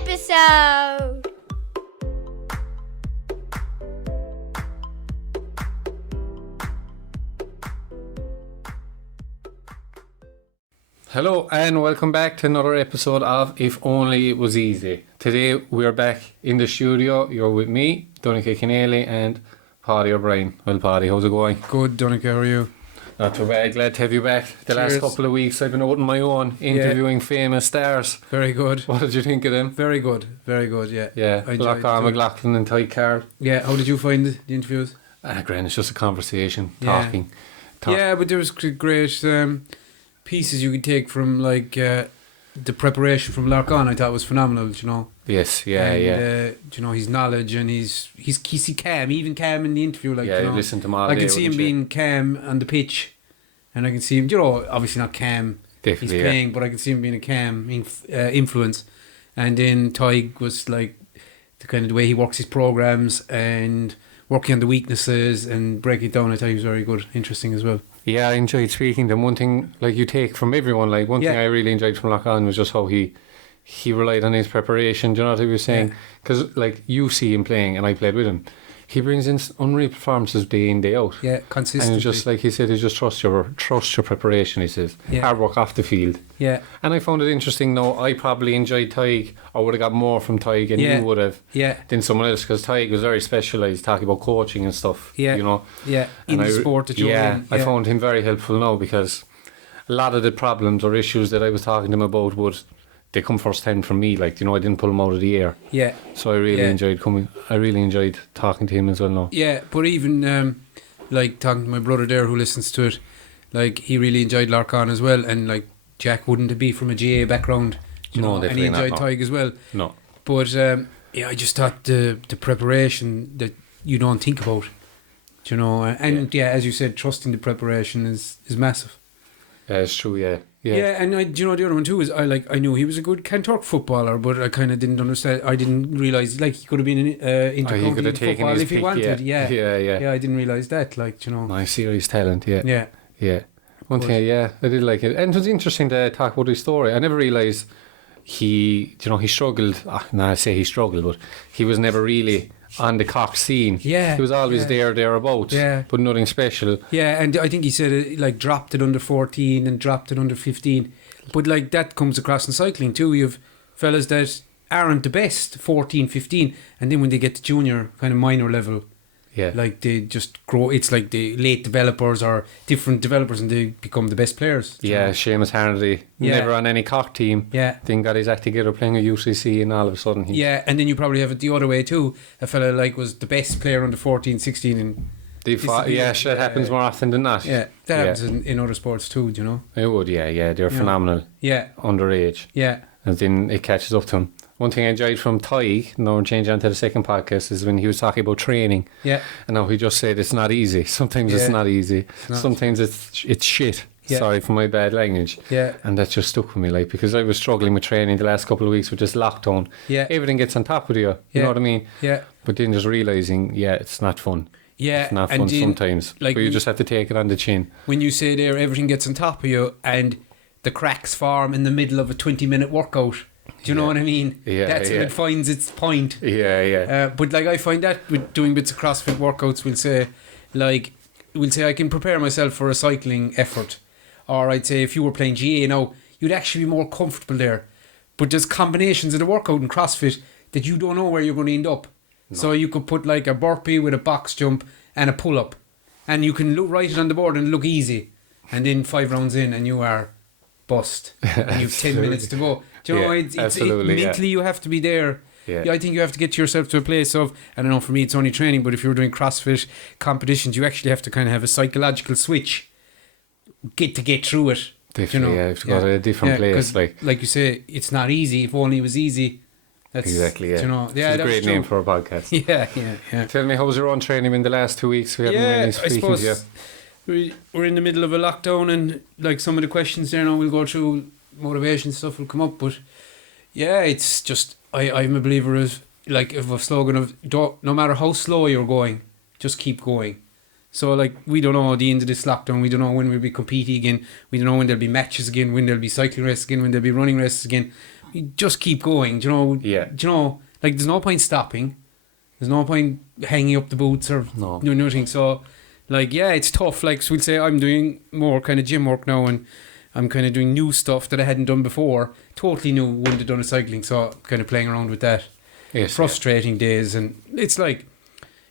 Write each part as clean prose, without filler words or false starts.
episode. Hello and welcome back to another episode of If Only It Was Easy. Today we're back in the studio. You're with me, Donica Keneally, and Paddy O'Brien. Well, Paddy, how's it going? Good, Donica, how are you? Not too bad. Glad to have you back. The last Cheers. couple of weeks I've been out on my own interviewing famous stars. Very good. What did you think of them? Very good, yeah. Yeah, I enjoyed Lachlan it. McLaughlin and Ty Carr. Yeah, how did you find the interviews? Grand, it's just a conversation, Yeah. talking. Yeah, but there was great pieces you could take from the preparation from Larkin. I thought was phenomenal, you know. Yes, yeah, and, yeah. you know, his knowledge and he's calm, even calm in the interview. Like, Yeah, you you know, listen to him all I day, can see him wouldn't you? being calm on the pitch, and I can see him, you know, obviously not calm. Definitely, He's yeah. playing, but I can see him being a calm influence. And then Tig was like the kind of the way he works his programs and working on the weaknesses and breaking it down. I thought he was very good, interesting as well. Yeah, I enjoyed speaking to him. One thing, like, you take from everyone, like, one thing Yeah. I really enjoyed from Lachlan was just how he relied on his preparation. Do you know what he was saying? Yeah. Because, like, you see him playing, and I played with him. He brings in unreal performances day in, day out. Yeah, And consistently. it's just like he said, he just trust your preparation, he says. Yeah. Hard work off the field. Yeah, And I found it interesting, though. I probably enjoyed Tig. I would have got more from Tig than Yeah. you would have yeah, than someone else, because Tig was very specialised, talking about coaching and stuff. Yeah. You know? yeah. In And the sport that you're in. I found him very helpful now, because a lot of the problems or issues that I was talking to him about they come first hand from me. Like, you know, I didn't pull them out of the air. Yeah, So I really Yeah. enjoyed coming. I really enjoyed talking to him as well now. yeah. But even like talking to my brother there who listens to it, like he really enjoyed Larkin as well. And like Jack wouldn't be from a GA background, you No, know, and he definitely not, enjoyed no. Tig as well. No. But yeah, I just thought the preparation that you don't think about, you know, and yeah, as you said, trusting the preparation is massive. Yeah, it's true, yeah. Yeah. Yeah, and do you know the other one too is I knew he was a good Kanturk footballer, but I kind of didn't understand. I didn't realise like he could have been in he could intercounty have taken football his if he pick, wanted. yeah. Yeah. I didn't realise that. Like, you know, Nice, serious talent, yeah. yeah, Yeah. One But- thing, yeah, I did like it. And it was interesting to talk about his story. I never realised he struggled. I say he struggled, but he was never really on the Cork scene. Yeah, He was always yeah. thereabouts, Yeah. but nothing special. yeah. And I think he said it, like dropped it under 14 and dropped it under 15, but like that comes across in cycling too. You've fellas that aren't the best 14, 15, and then when they get to junior kind of minor level. Yeah. Like they just grow. It's like the late developers or different developers, and they become the best players. do you Yeah, know? Seamus Hannity, Yeah. never on any Cork team. Yeah, Then got his act together playing at UCC, and all of a sudden he... yeah. And then you probably have it the other way too. A fella like was the best player under 14, 16, and Yeah, that happens more often than not. yeah, that happens in other sports too. Do you know? It would, yeah. They're Yeah. phenomenal Yeah, underage. yeah, And then it catches up to him. One thing I enjoyed from Ty, now we're changing on to the second podcast, is when he was talking about training. yeah, And now he just said it's not easy. Sometimes it's Yeah. not easy. not. Sometimes it's shit. Yeah. Sorry for my bad language. yeah, And that just stuck with me, like, because I was struggling with training the last couple of weeks with this lockdown. yeah, Everything gets on top of you. You Yeah. know what I mean? yeah, But then just realising, it's not fun. yeah. It's not And fun then, sometimes. like, but you just have to take it on the chin. when you say there, everything gets on top of you, and the cracks form in the middle of a 20-minute workout. Do you know Yeah. what I mean? Yeah, That's when yeah. it finds its point. Yeah. But like I find that with doing bits of CrossFit workouts, we'll say I can prepare myself for a cycling effort, or I'd say if you were playing GA now, you'd actually be more comfortable there. But there's combinations of the workout in CrossFit that you don't know where you're going to end up. So you could put like a burpee with a box jump and a pull up, and you can write it on the board and look easy, and then 5 rounds in and you are bust. And you've 10 minutes to go. Do you know, Yeah, absolutely, yeah. mentally you have to be there. Yeah. I think you have to get yourself to a place of, I don't know, for me it's only training, but if you're doing CrossFit competitions, you actually have to kind of have a psychological switch get through it. Definitely, you know? yeah. You've got a different place. 'cause like you say, it's not easy. If only it was easy. That's, Exactly, yeah. You know, It's yeah, a that's great true. name for a podcast. Yeah. Tell me, how's your own training in the last 2 weeks? We haven't really I speaking to you. suppose we're in the middle of a lockdown, and like some of the questions there now we'll go through, motivation stuff will come up, but yeah, it's just I'm a believer of like of a slogan of no matter how slow you're going, just keep going. So like we don't know the end of this lockdown. We don't know when we'll be competing again. We don't know when there'll be matches again. When there'll be cycling races again. When there'll be running races again. We just keep going. Do you know? Yeah. Do you know? Like there's no point stopping. There's no point hanging up the boots or No. doing nothing. So like yeah, it's tough. Like so we'll say I'm doing more kind of gym work now and I'm kind of doing new stuff that I hadn't done before. Totally new. Wouldn't have done a cycling. So I'm kind of playing around with that. Yes. Frustrating days, and it's like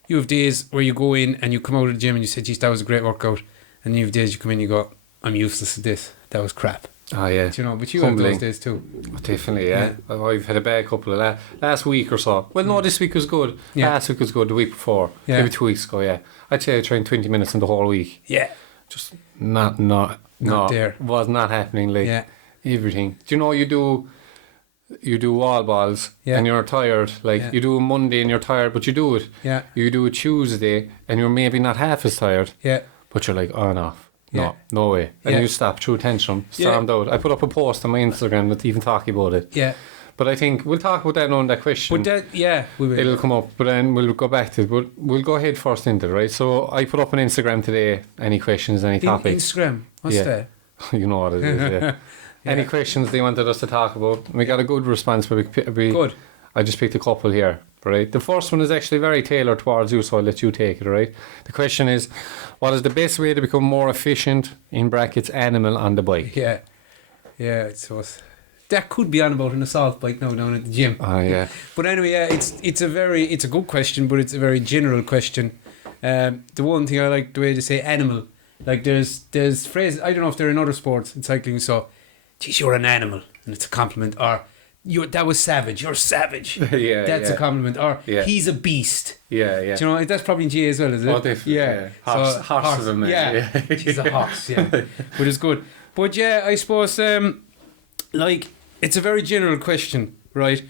you have days where you go in and you come out of the gym and you say, geez, that was a great workout, and then you have days you come in and you go, I'm useless at this, that was crap. Ah, yeah. Do you know, but you Humbling. have those days too. Definitely, yeah. I've had a bad couple of last week or so. Well, no, this week was good. Yeah. Last week was good. The week before, Yeah. maybe 2 weeks ago. Yeah, I'd say I trained 20 minutes in the whole week. Yeah. Just not there. Was not happening. Like Yeah. everything. Do you know you do wall balls Yeah. and you're tired. Like Yeah. you do Monday and you're tired, but you do it. Yeah. You do it Tuesday and you're maybe not half as tired, Yeah. but you're like on off. Yeah. No way. And Yeah. you stop through tension, Yeah. stormed out. I put up a post on my Instagram that's even talking about it. Yeah. But I think we'll talk about that now in that question. But that, yeah, we will. It'll come up, but then we'll go back to it. But we'll go ahead first into it, right? So I put up on Instagram today any questions, any topics. Instagram, what's Yeah. that? You know what it is, yeah. Any questions they wanted us to talk about? We got a good response, but Good. I just picked a couple here, right? The first one is actually very tailored towards you, so I'll let you take it, right? The question is, what is the best way to become more efficient, in brackets, animal on the bike? Yeah. Yeah, that could be on about an assault bike now down at the gym. Oh, yeah. But anyway, yeah, it's a good question, but it's a very general question. The one thing I like the way they say animal, like there's phrases, I don't know if they're in other sports in cycling, so geez, you're an animal, and it's a compliment, or that was savage, you're savage. Yeah, That's a compliment, or Yeah. he's a beast. Yeah, yeah. Do you know, that's probably in GA as well, is it? Oh, definitely, yeah. Horse is a man, yeah. He's a horse, yeah. But it's good. But yeah, I suppose, like, it's a very general question, right?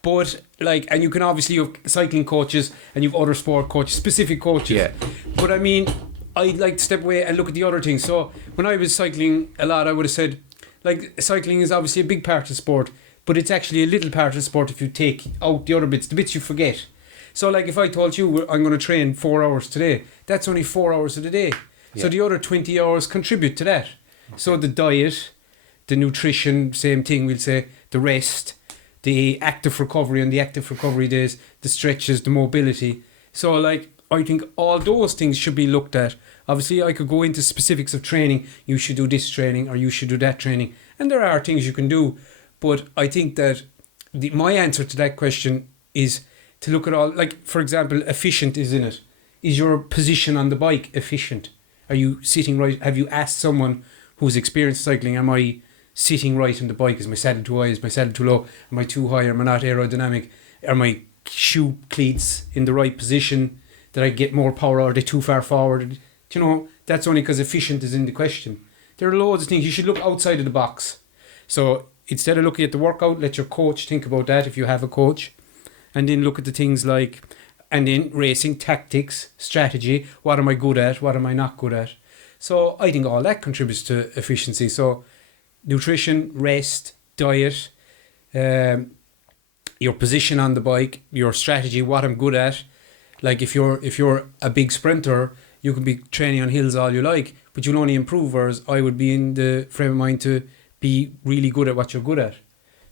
But, like, and you can obviously have cycling coaches and you've other sport coaches, specific coaches. Yeah. But I mean, I'd like to step away and look at the other things. So when I was cycling a lot, I would have said, like, cycling is obviously a big part of the sport, but it's actually a little part of the sport if you take out the other bits, the bits you forget. So, like, if I told you I'm going to train 4 hours today, that's only 4 hours of the day. So Yeah. the other 20 hours contribute to that. So the diet, the nutrition, same thing, we'll say, the rest, the active recovery on the active recovery days, the stretches, the mobility. So, like, I think all those things should be looked at. Obviously, I could go into specifics of training. You should do this training or you should do that training. And there are things you can do. But I think that my answer to that question is to look at all, like, for example, efficient is in it. Is your position on the bike efficient? Are you sitting right? Have you asked someone who's experienced cycling, am I sitting right on the bike? Is my saddle too high? Is my saddle too low? Am I too high? Am I not aerodynamic? Are my shoe cleats in the right position? Did I get more power? Are they too far forward? Do you know, that's only because efficient is in the question. There are loads of things. You should look outside of the box. So instead of looking at the workout, let your coach think about that if you have a coach. And then look at the things like, and then racing, tactics, strategy. What am I good at? What am I not good at? So I think all that contributes to efficiency. So nutrition, rest, diet, your position on the bike, your strategy, what I'm good at. Like if you're a big sprinter, you can be training on hills all you like, but you'll only improve, whereas I would be in the frame of mind to be really good at what you're good at.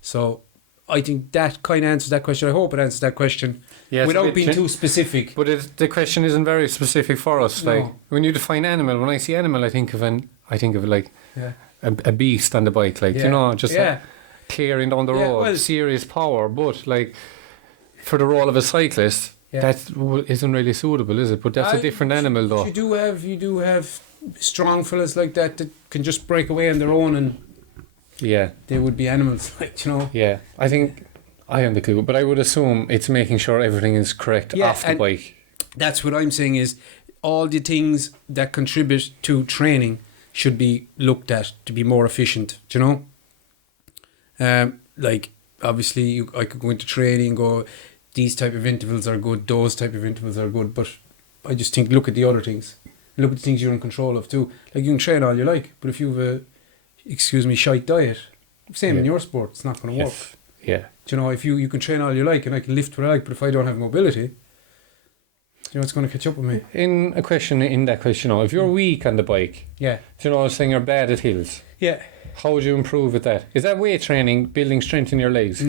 So I think that kind of answers that question. I hope it answers that question without being too specific. But the question isn't very specific for us. No. Like when you define animal, when I see animal, I think of like Yeah. a beast on the bike, like you know, just clearing down the road, serious power. But like for the role of a cyclist, that isn't really suitable, is it? But that's a different animal, though. You do have strong fellas like that can just break away on their own, and they would be animals, like, you know. Yeah, I think I am the clue, but I would assume it's making sure everything is correct off the bike. That's what I'm saying is all the things that contribute to training should be looked at to be more efficient, do you know? Like, obviously, I could go into training and go, these type of intervals are good, those type of intervals are good, but I just think look at the other things. Look at the things you're in control of too. Like, you can train all you like, but if you have a shite diet, same in your sport, it's not going to work. Yeah. Do you know, if you can train all you like and I can lift what I like, but if I don't have mobility, You know, it's going to catch up with me. In that question, if you're weak on the bike, Yeah. you know, I was saying you're bad at hills. Yeah. How would you improve with that? Is that weight training, building strength in your legs?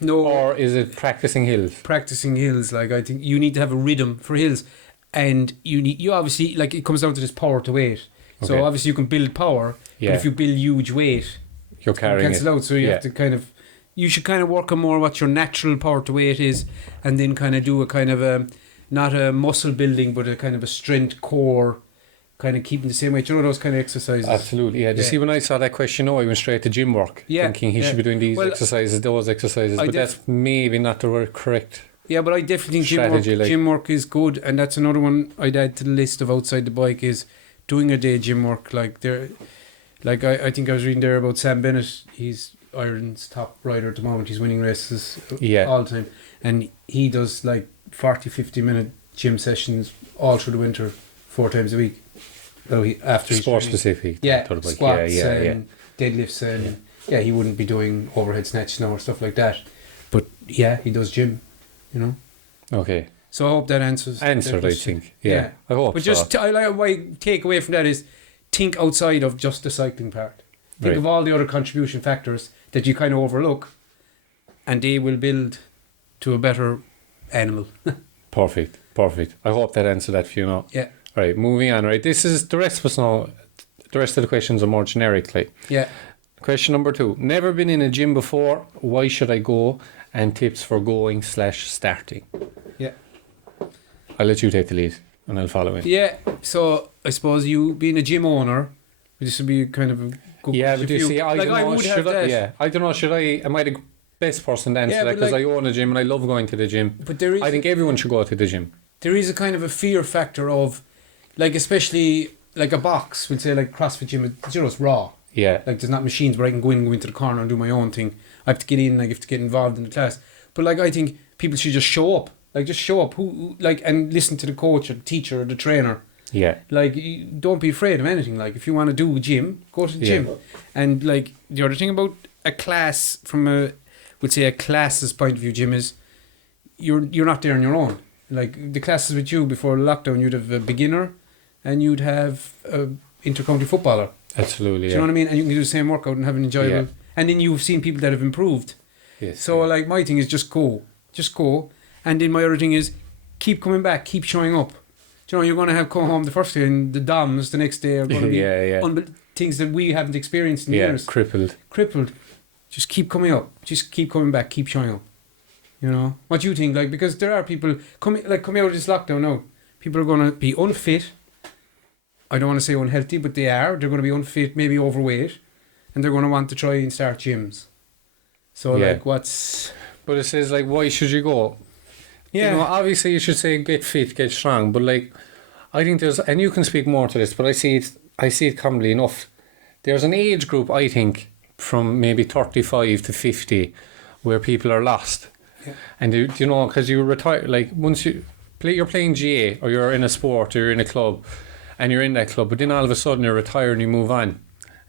No. Or is it practicing hills? Practicing hills, like I think you need to have a rhythm for hills, and you obviously, like, it comes down to this power to weight. Okay. So obviously you can build power, but if you build huge weight, you're carrying it. Out, so you have to kind of, you should kind of work on more what your natural power to weight is, and then kind of do a kind of a, not a muscle building, but a kind of a strength core, kind of keeping the same weight. You know those kind of exercises. Absolutely, yeah. Do you see when I saw that question? I went straight to gym work, thinking he should be doing these exercises, those exercises. But that's maybe not the correct. Yeah, but I definitely think strategy, gym work is good, and that's another one I'd add to the list of outside the bike is doing a day gym work. Like I think I was reading there about Sam Bennett. He's Ireland's top rider at the moment. He's winning races all the time, and he does like 40-50 minute gym sessions all through the winter, 4 times a week. So after sport specific, squats and deadlifts, and he wouldn't be doing overhead snatch now or stuff like that. But he does gym, you know. Okay. So I hope that answers. I think. Yeah. I hope. But just my take away from that is think outside of just the cycling part. Think of all the other contribution factors that you kind of overlook, and they will build to a better animal. Perfect. I hope that answered that for you now. Yeah. Right, moving on. Right, this is the rest of us now. The rest of the questions are more generic, like. Yeah. Question number 2. Never been in a gym before. Why should I go? And tips for going/starting. Yeah. I'll let you take the lead, and I'll follow in. Yeah. So I suppose you being a gym owner, this would be kind of a good. Yeah, but you see, I don't know. I don't know. Am I the best person to answer that? Because I own a gym and I love going to the gym. But there is. I think everyone should go to the gym. There is a kind of a fear factor of, like, especially like a box. We'd say like CrossFit gym. You know, it's raw. Yeah. Like there's not machines where I can go into the corner and do my own thing. I have to get in. I have to get involved in the class. But like I think people should just show up. Like just show up. Who like and listen to the coach or the teacher or the trainer. Yeah. Like don't be afraid of anything. Like if you want to do a gym, go to the gym. And like the other thing about a class from a, we'd say a class's point of view, gym is you're not there on your own. Like the classes with you before lockdown, you'd have a beginner, and you'd have a intercounty footballer. Absolutely. Do you know what I mean? And you can do the same workout and have an enjoyable. Yeah. And then you've seen people that have improved. Yes. So like my thing is just go. And then my other thing is keep coming back, keep showing up. Do you know, you're going to have come home the first day and the DOMs the next day are going to be things that we haven't experienced in years. Crippled. Just keep coming up. Just keep coming back, keep showing up. You know, what do you think? Like, because there are people coming out of this lockdown now. People are going to be unfit. I don't want to say unhealthy, but they are. They're going to be unfit, maybe overweight, and they're going to want to try and start gyms. So, like, what's... But it says, like, why should you go? Yeah. You know, obviously you should say get fit, get strong, but, like, I think there's... And you can speak more to this, but I see it commonly enough. There's an age group, I think, from maybe 35 to 50, where people are lost. Yeah. And you know, because you retire, like once you're playing GA or you're in a sport or you're in a club and you're in that club, but then all of a sudden you're retired and you move on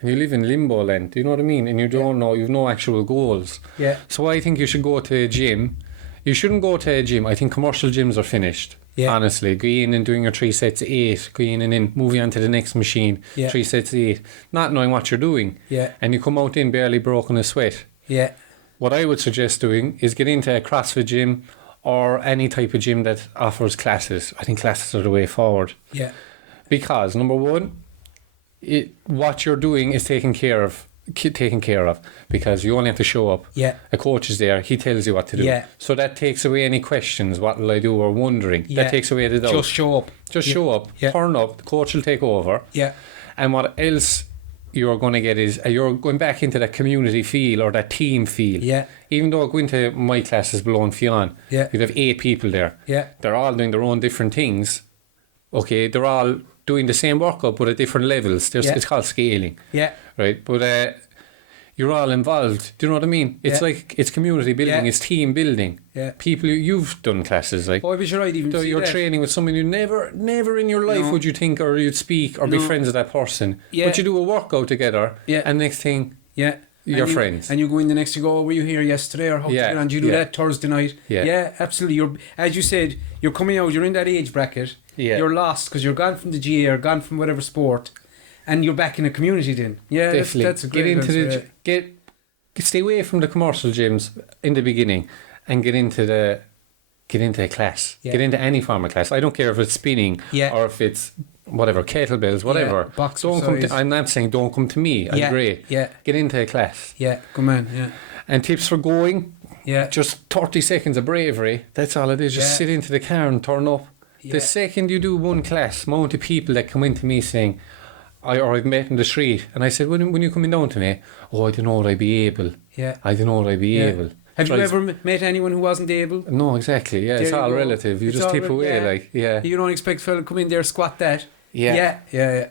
and you live in limbo land, do you know what I mean? And you don't know, you've no actual goals. Yeah. So I think you should go to a gym. You shouldn't go to a gym. I think commercial gyms are finished. Yeah. Honestly, go in and doing your 3 sets of 8, go in and then moving on to the next machine, 3 sets of 8, not knowing what you're doing. Yeah. And you come out in barely broken a sweat. Yeah. What I would suggest doing is get into a CrossFit gym or any type of gym that offers classes. I think classes are the way forward. Yeah. Because number one, what you're doing is taken care of because you only have to show up. Yeah. A coach is there, he tells you what to do. Yeah. So that takes away any questions, what will I do, or wondering. Yeah. That takes away the doubt. Just show up. Show up, turn up, the coach will take over. Yeah. And what else you're going to get is you're going back into that community feel or that team feel. Yeah. Even though going to my classes below in Fionn, you'd have 8 people there. Yeah. They're all doing their own different things. Okay, they're all doing the same workout but at different levels. It's called scaling. Yeah. Right, but you're all involved. Do you know what I mean? It's like it's community building. It's team building. Yeah. People you've done classes like. Oh, I was right. Even you're training with someone you never in your life would you think or you'd speak or be friends with that person. Yeah. But you do a workout together. Yeah. And next thing. Yeah. your friends. And you go in the next, you go, were you here yesterday? Or how did you get on? Do you do that Thursday night? Yeah, absolutely. You're, as you said, you're coming out, you're in that age bracket. Yeah. You're lost because you're gone from the GA or gone from whatever sport, and you're back in a community then. Yeah, definitely. That's a great answer. Stay away from the commercial gyms in the beginning and get into a class. Yeah. Get into any form of class. I don't care if it's spinning or if it's whatever, kettlebells, whatever. I'm not saying don't come to me. I agree. Yeah. Get into a class. Yeah, come on. Yeah. And tips for going. Yeah. Just 30 seconds of bravery. That's all it is. Just sit into the car and turn up. Yeah. The second you do one class, amount of people that come into me saying, I've met in the street, and I said, when you coming down to me, I don't know would I be able. Yeah. I don't know would I be able. Have you ever met anyone who wasn't able? No, exactly. Yeah, it's all relative. You just tip away, You don't expect a fella to come in there squat that. Yeah.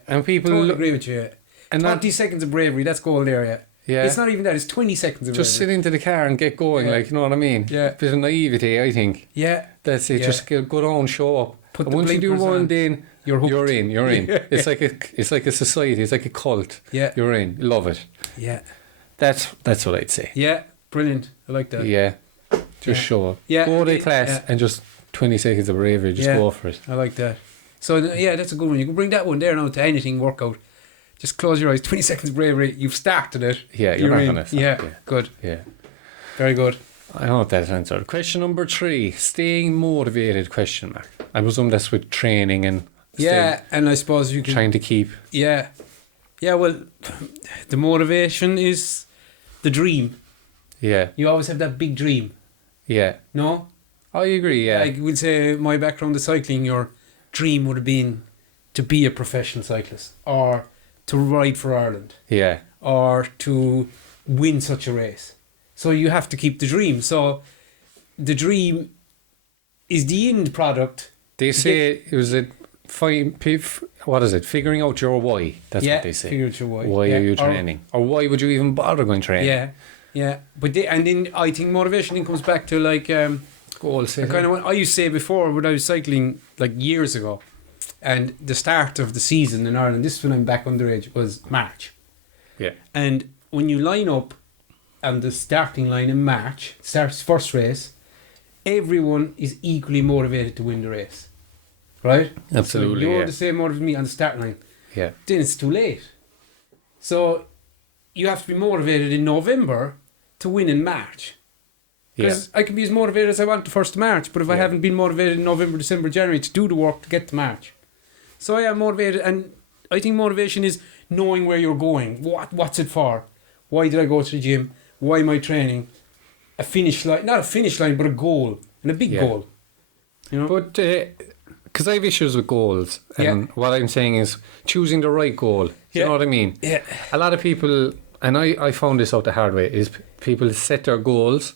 And people totally agree with you. And 20 seconds of bravery, that's gold there, yeah. It's not even that, it's 20 seconds of bravery. Just sit into the car and get going, you know what I mean? Yeah. Bit of naivety, I think. Yeah. That's it. Just go down, show up. And once you do one, then you're in. It's like a society. It's like a cult. Yeah. You're in. Love it. Yeah. That's what I'd say. Yeah. Brilliant. I like that. Yeah. Just show up. Yeah. Go to the class and just 20 seconds of bravery. Just go for it. I like that. So that's a good one. You can bring that one there now to anything workout. Just close your eyes. 20 seconds of bravery. You've started it. Yeah. You're not gonna stop. Yeah. Good. Yeah. Very good. I hope that's answered. Question number 3. Staying motivated, question mark. I presume that's with training and... and I suppose you can... Trying to keep... Yeah. Yeah, well, the motivation is the dream. Yeah. You always have that big dream. Yeah. No? I agree, yeah. I would say my background is cycling, your dream would have been to be a professional cyclist or to ride for Ireland. Yeah. Or to win such a race. So you have to keep the dream. So the dream is the end product. They say it was what is it? Figuring out your why. That's what they say. Figure out your why. Why are you training? Or why would you even bother going training? Yeah. But then I think motivation then comes back to like goal setting. Kind of what I used to say before when I was cycling like years ago, and the start of the season in Ireland. This is when I'm back underage. Was March. Yeah. And when you line up on the starting line in March, starts first race, everyone is equally motivated to win the race. Right? Absolutely. So you're the same motivated as me on the start line. Yeah. Then it's too late. So you have to be motivated in November to win in March. Because I can be as motivated as I want the 1st of March, but if I haven't been motivated in November, December, January to do the work to get to March. So I am motivated, and I think motivation is knowing where you're going. What's it for? Why did I go to the gym? Why am I training? A finish line, not a finish line, but a goal, and a big goal. You know? But because I have issues with goals, and what I'm saying is choosing the right goal. You know what I mean? Yeah. A lot of people, and I found this out the hard way, is people set their goals,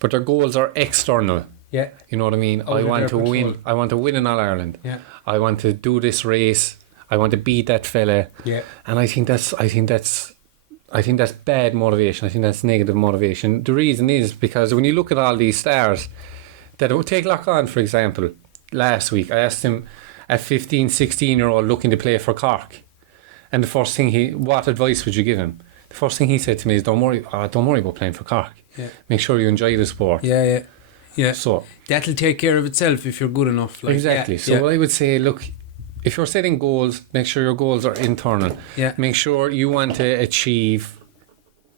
but their goals are external. Yeah. You know what I mean? I want to win. I want to win in All Ireland. Yeah. I want to do this race. I want to beat that fella. Yeah. And I think that's bad motivation. I think that's negative motivation. The reason is because when you look at all these stars, that would take Loughlin, for example. Last week, I asked him, a 15, 16-year-old looking to play for Cork, and the first thing what advice would you give him? The first thing he said to me is, don't worry about playing for Cork. Yeah. Make sure you enjoy the sport. Yeah. So that'll take care of itself if you're good enough. Like, exactly. So I would say, look, if you're setting goals, make sure your goals are internal. Yeah. Make sure you want to achieve.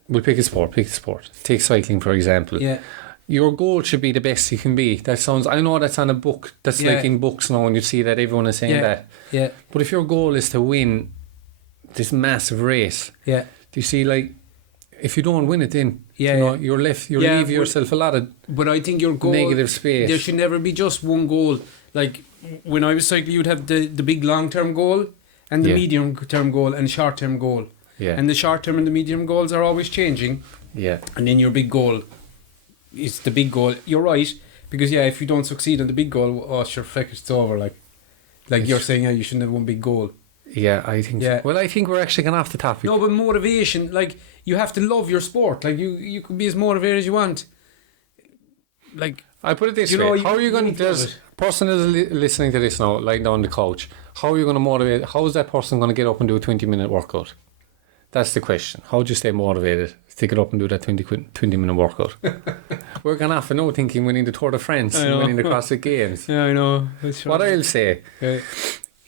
We'll pick a sport. Take cycling, for example. Yeah. Your goal should be the best you can be. That sounds. I know that's on a book. That's like in books now, and you see that everyone is saying that. Yeah. But if your goal is to win this massive race, do you see, like, if you don't win it, then you're left. You leave yourself a lot of. But I think your goal, negative space. There should never be just one goal. Like when I was cycling, you'd have the big long-term goal and the medium-term goal and short-term goal. Yeah. And the short-term and the medium goals are always changing. Yeah. And then your big goal is the big goal. You're right, because if you don't succeed on the big goal, sure, feck, it's over. Like you're saying, you shouldn't have one big goal. Yeah, I think. So. Well, I think we're actually going off the topic. No, but motivation, like you have to love your sport. Like you could be as motivated as you want. Like I put it this way: how are you going to? There's a person is listening to this now, lying down on the couch. How are you going to motivate? How is that person going to get up and do a 20-minute workout? That's the question. How do you stay motivated? stick it up and do that 20-minute workout. We're going off and now thinking winning the Tour de France and winning the CrossFit Games. Yeah, I know. What I'll say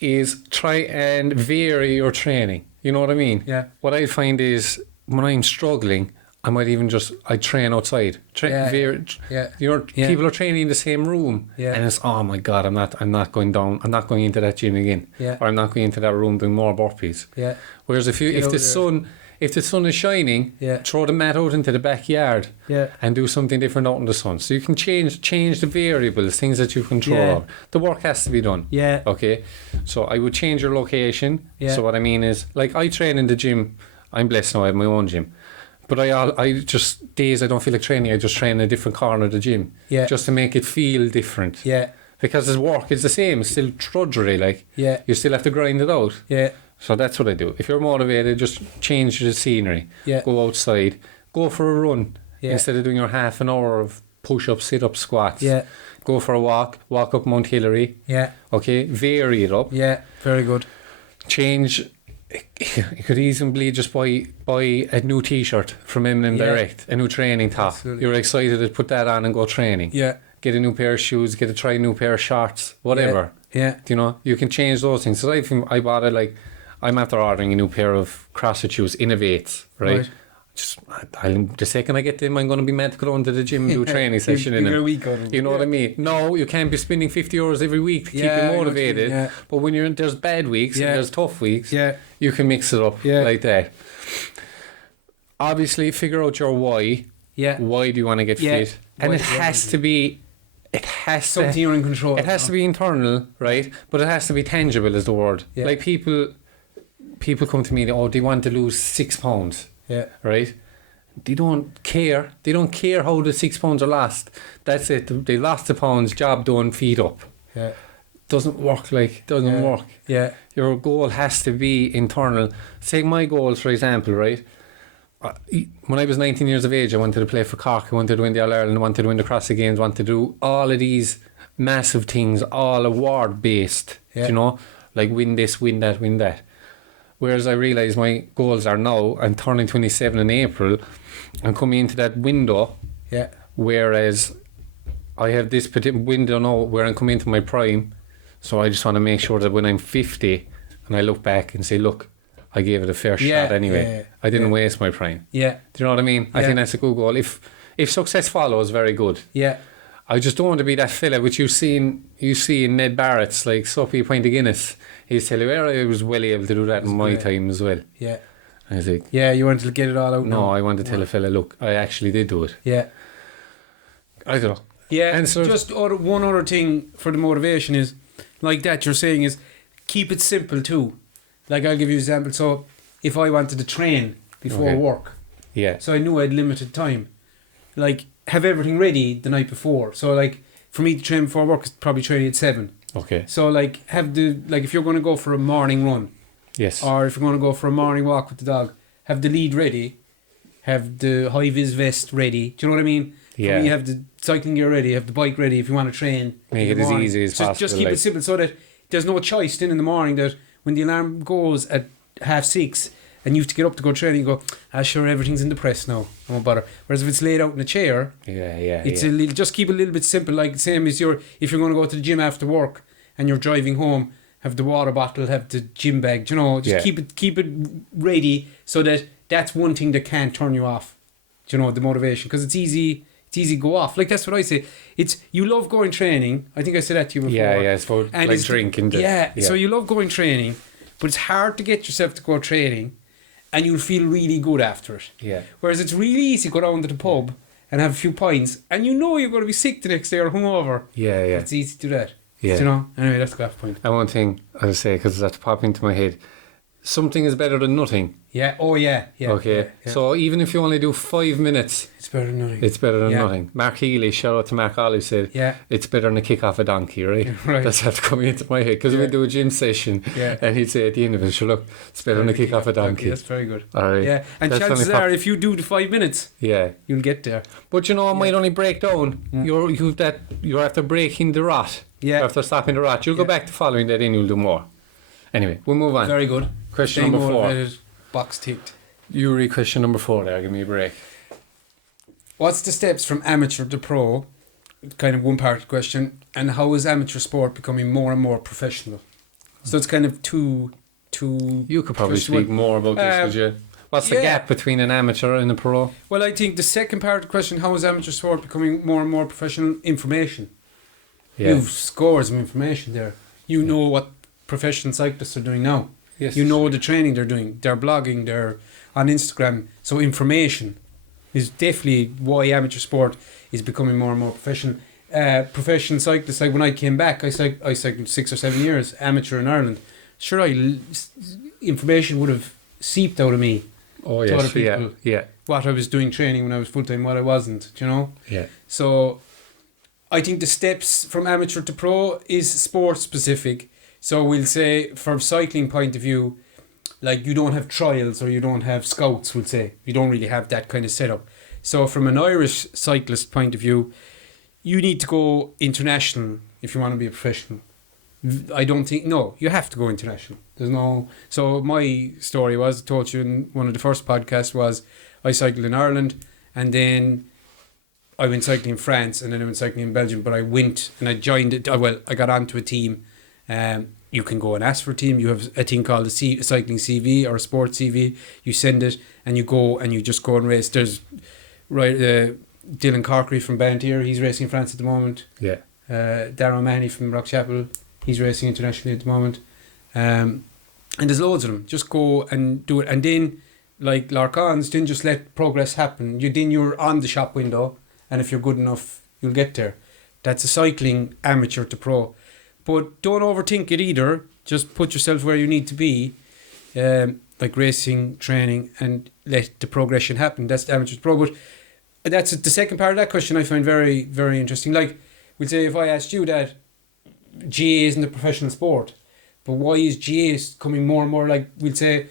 is try and vary your training. You know what I mean? Yeah. What I find is when I'm struggling, I might even I train outside. People are training in the same room, and it's, oh my God, I'm not going down. I'm not going into that gym again, or I'm not going into that room doing more burpees. Yeah. Whereas if the sun is shining, throw the mat out into the backyard, and do something different out in the sun. So you can change the variables, things that you control. The work has to be done. Yeah. Okay. So I would change your location. Yeah. So what I mean is, like, I train in the gym. I'm blessed now. I have my own gym. But I just, days I don't feel like training, I just train in a different corner of the gym. Yeah. Just to make it feel different. Yeah. Because his work is the same, it's still drudgery, like. Yeah. You still have to grind it out. Yeah. So that's what I do. If you're motivated, just change the scenery. Yeah. Go outside. Go for a run. Yeah. Instead of doing your half an hour of push-ups, sit-ups, squats. Yeah. Go for a walk up Mount Hillary. Yeah. Okay. Vary it up. Yeah. Very good. Change. You could easily just buy a new T-shirt from M&M Direct, a new training top. Absolutely. You're excited to put that on and go training. Yeah. Get a new pair of shoes, try a new pair of shorts, whatever. Yeah. Do you know? You can change those things. So I bought it, like, I'm after ordering a new pair of CrossFit shoes, Innovates, right? The second I get them, I'm going to be mad to go into the gym and do a training session in them. You know what I mean? No, you can't be spending 50 hours every week to keep you motivated. But when there's bad weeks and there's tough weeks, you can mix it up like that. Obviously, figure out your why. Yeah. Why do you want to get fit? And it has to be... something you're in control. It has to be internal, right? But it has to be tangible is the word. Yeah. Like people come to me, they want to lose 6 pounds. Yeah. Right? They don't care. They don't care how the 6 pounds are lost. That's it. They lost the pounds, job done, feet up. Yeah. Doesn't work work. Yeah. Your goal has to be internal. Take my goals, for example, right? When I was 19 years of age, I wanted to play for Cork, I wanted to win the All-Ireland, I wanted to win the CrossFit Games, I wanted to do all of these massive things, all award-based, you know? Like win this, win that, win that. Whereas I realise my goals are now, I'm turning 27 in April, I'm coming into that window, whereas I have this particular window now where I'm coming into my prime, so I just want to make sure that when I'm 50 and I look back and say, look, I gave it a fair shot anyway. I didn't waste my prime. Yeah. Do you know what I mean? I think that's a good goal. If success follows, very good. Yeah. I just don't want to be that fella which you see in Ned Barrett's, like, suppy a pint of Guinness. He's telling you, I was well able to do that in my time as well. Yeah. I was like... Yeah, you wanted to get it all out. No, I wanted to tell a fella, look, I actually did do it. Yeah. I don't know. Yeah, and so just one other thing for the motivation is, like that you're saying, is keep it simple too. Like, I'll give you an example. So, if I wanted to train before work, so I knew I had limited time, like, have everything ready the night before. So, like, for me to train before work is probably training at 7. Okay. So, like, if you're going to go for a morning run, yes, or if you're going to go for a morning walk with the dog, have the lead ready, have the high vis vest ready. Do you know what I mean? Yeah. You have the cycling gear ready, have the bike ready if you want to train. Make it as easy as possible. Just keep it simple so that there's no choice then in the morning that when the alarm goes at 6:30 and you have to get up to go training, you go, sure, everything's in the press now, I won't bother. Whereas if it's laid out in a chair, just keep it a little bit simple, like the same as if you're going to go to the gym after work and you're driving home, have the water bottle, have the gym bag, keep it ready so that that's one thing that can't turn you off, the motivation, because it's easy to go off. Like, that's what I say. You love going training. I think I said that to you before. Yeah, it's for like drinking. So you love going training, but it's hard to get yourself to go training and you'll feel really good after it. Yeah. Whereas it's really easy to go down to the pub and have a few pints and you're going to be sick the next day or hungover. Yeah. It's easy to do that. Yeah. Anyway, that's the last point. And one thing I'll say, because that's popping into my head, something is better than nothing. Yeah. Oh, yeah. Okay. Yeah. So even if you only do 5 minutes, it's better than nothing. It's better than nothing. Mark Healy, shout out to Mark Ollie, said, it's better than a kick off a donkey, right? Right. That's what's coming into my head. Because we do a gym session and he'd say at the end of it, sure, look, it's better than a kick off a donkey. That's very good. All right. Yeah. And chances are, if you do the 5 minutes, you'll get there. But it might only break down. You're after breaking the rot. Yeah. After stopping the rot. You'll go back to following that in, you'll do more. Anyway, we'll move on. Very good. Question number 4. Box ticked. You read question number 4 there. Give me a break. What's the steps from amateur to pro? Kind of one part of the question. And how is amateur sport becoming more and more professional? So it's kind of two. You could probably speak more about this, would you? What's the gap between an amateur and a pro? Well, I think the second part of the question, how is amateur sport becoming more and more professional? Information. Yeah. You've scores of information there. You know what professional cyclists are doing now. Yes. You know the training they're doing. They're blogging, they're on Instagram. So information is definitely why amateur sport is becoming more and more professional. Professional cyclists, like when I came back, I cycled 6 or 7 years, amateur in Ireland. Sure, information would have seeped out of me. Oh, yes, to other people, yeah. What I was doing training when I was full-time, what I wasn't, you know? Yeah. So I think the steps from amateur to pro is sport-specific. So we'll say, from cycling point of view, like you don't have trials or you don't have scouts, we'll say. You don't really have that kind of setup. So from an Irish cyclist point of view, you need to go international if you want to be a professional. I don't think, no, you have to go international. There's no, so my story was, I told you in one of the first podcasts, was I cycled in Ireland and then I went cycling in France and then I went cycling in Belgium, but I went and I joined it, I got onto a team. You can go and ask for a team. You have a thing called a cycling CV or a sports CV. You send it and you go and you just go and race. There's Dylan Corkery from Bantier, he's racing in France at the moment. Yeah. Darren O'Mahony from Rockchapel, he's racing internationally at the moment. And there's loads of them. Just go and do it. And then, like Larkans, then just let progress happen. You're on the shop window, and if you're good enough, you'll get there. That's a cycling amateur to pro. But don't overthink it either. Just put yourself where you need to be, like racing, training, and let the progression happen. That's the amateur to pro. But that's the second part of that question I find very, very interesting. Like, we'll say if I asked you that GAA isn't a professional sport, but why is GAA coming more and more, like, we'll say,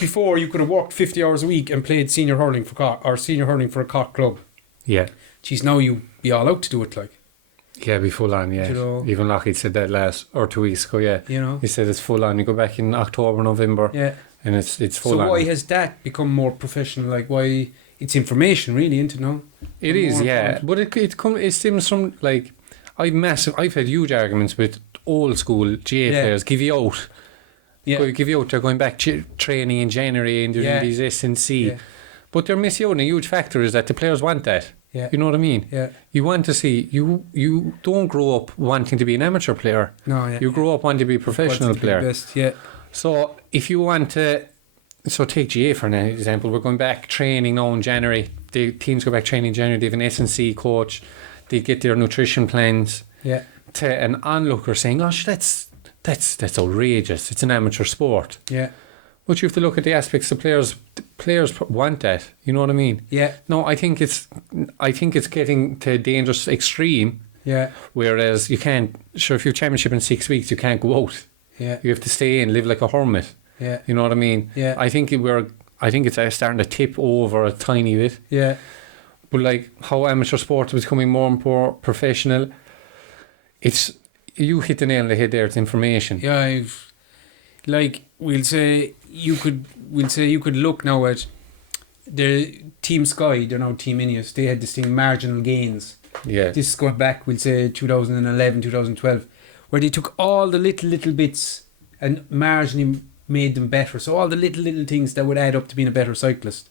before you could have worked 50 hours a week and played senior hurling for Cork, or senior hurling for a Cork club. Yeah. Geez, now you be all out to do it, like. Yeah, be full on, yeah. You know, even Lockheed said that last, or 2 weeks ago, yeah. You know. He said it's full on. You go back in October, November. Yeah. And it's full on. So why has that become more professional? Like, why? It's information, really, isn't it, no? It is, yeah. But it stems from, like, I've had huge arguments with old school GAA players. Give you out. Yeah. Give you out. They're going back training in January and doing these S&C. Yeah. But they're missing out. And a huge factor is that the players want that. Yeah. You know what I mean? Yeah. You want to see, you don't grow up wanting to be an amateur player. No, yeah. You grow up wanting to be a professional player. Best, yeah. So if you want to, so take GAA for an example, we're going back training now in January. The teams go back training in January. They have an S&C coach. They get their nutrition plans. Yeah. To an onlooker saying, "Gosh, that's outrageous. It's an amateur sport." Yeah. But you have to look at the aspects. The players want that. You know what I mean? Yeah. No, I think it's getting to a dangerous extreme. Yeah. Whereas you can't. Sure, if you have championship in 6 weeks, you can't go out. Yeah. You have to stay in, live like a hermit. Yeah. You know what I mean? Yeah. I think it's starting to tip over a tiny bit. Yeah. But like how amateur sport is becoming more and more professional, you hit the nail on the head there. It's information. Yeah, we'll say you could look now at the Team Sky. They're now Team Ineos. They had this thing, marginal gains. Yeah. This is going back, we'll say 2011, 2012, where they took all the little bits and marginally made them better. So all the little things that would add up to being a better cyclist.